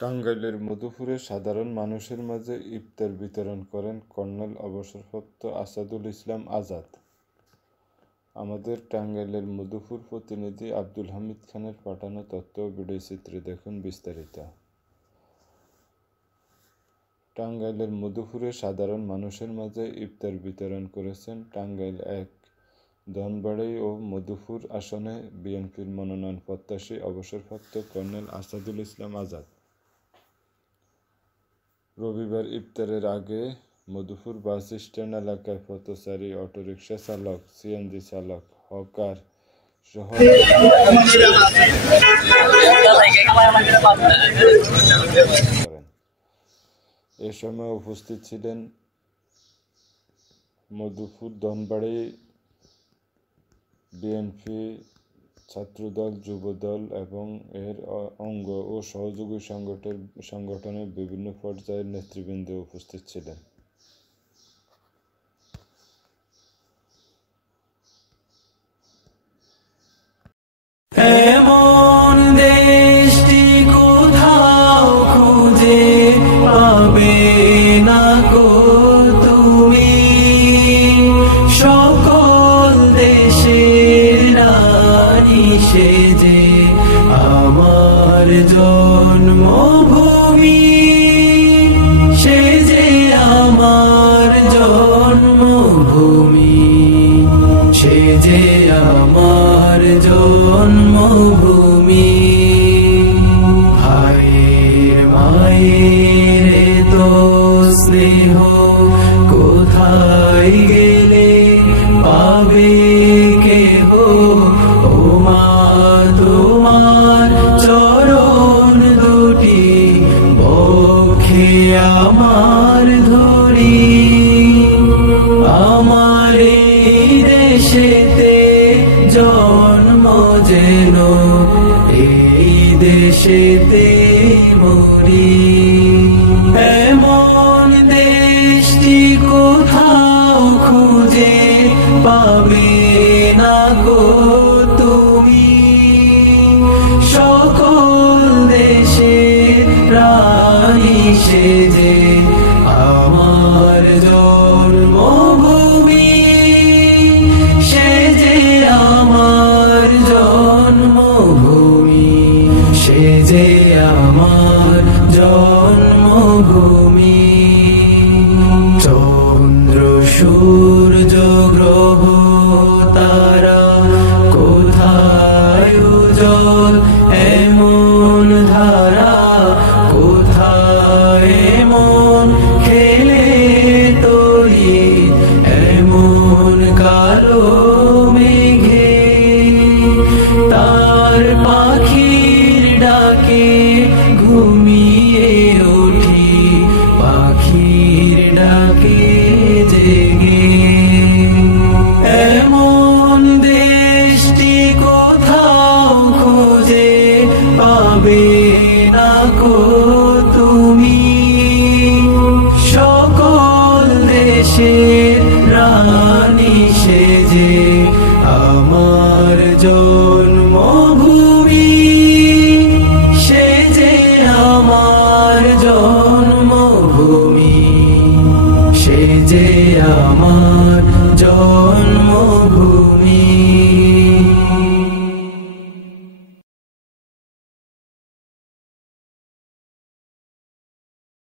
টাঙ্গাইলের মধুপুরে সাধারণ মানুষের মাঝে ইফতার বিতরণ করেন কর্নেল অবসরপ্রাপ্ত আসাদুল ইসলাম আজাদ। আমাদের টাঙ্গাইলের মধুপুর প্রতিনিধি আব্দুল হামিদ খানের পাঠানো তথ্য ও ভিডিওচিত্রে দেখুন বিস্তারিত। টাঙ্গাইলের মধুপুরে সাধারণ মানুষের মাঝে ইফতার বিতরণ করেছেন টাঙ্গাইল ১ ধনবাড়ী ও মধুপুর আসনে বিএনপির মনোনয়ন প্রত্যাশী অবসরপ্রাপ্ত কর্নেল আসাদুল ইসলাম আজাদ। রবিবার ইফতারের আগে মধুপুর বাস স্ট্যান্ড এলাকায় পথচারী, অটোরিকশা চালক, সিএনজি চালক, হকার সহ এ সময় উপস্থিত ছিলেন মধুপুর ধনবাড়ী বিএনপি ছাত্রদল, যুবদল এবং এর অঙ্গ ও সহযোগী সংগঠনের বিভিন্ন পর্যায়ের নেতৃবৃন্দ উপস্থিত ছিলেন। এমন দেশটি কোথাও খুঁজে পাবে না গো তুমি, সকল দেশের রানী সেজে আমার জন্মভূমি, সেজে আমার জন্মভূমি, সেজে আমার জন্মভূমি। হায়ের মায়ের তো স্নেহ কোথায় গেলে পাবে কেহ, ও মা তোমার চরণ দুটি বক্ষে আমার ধরি। আমার এই দেশেতে জন্ম যেন এই দেশেতে মরি। এমন দেশটি কোথাও খুঁজে পাবে না গো তুমি, সকল দেশের রানী সেজে আমার জন্মভূমি, সেজে আমার জন্মভূমি, সেজে আমার জন্মভূমি। চন্দ্র সূর্য গ্রহ তারা কোথায় উজ্জ্বল এমন ধারা, কোথায় এমন খেলে তড়িৎ এমন কালো মেঘে। তার পাখির ডাকে ঘুমিয়ে উঠি, পাখির ডাকে জেগে। এমন দেশটি কোথাও খুঁজে পাবে না গো তুমি, সকল দেশের রানী সেজে আমার জন্মভূমি,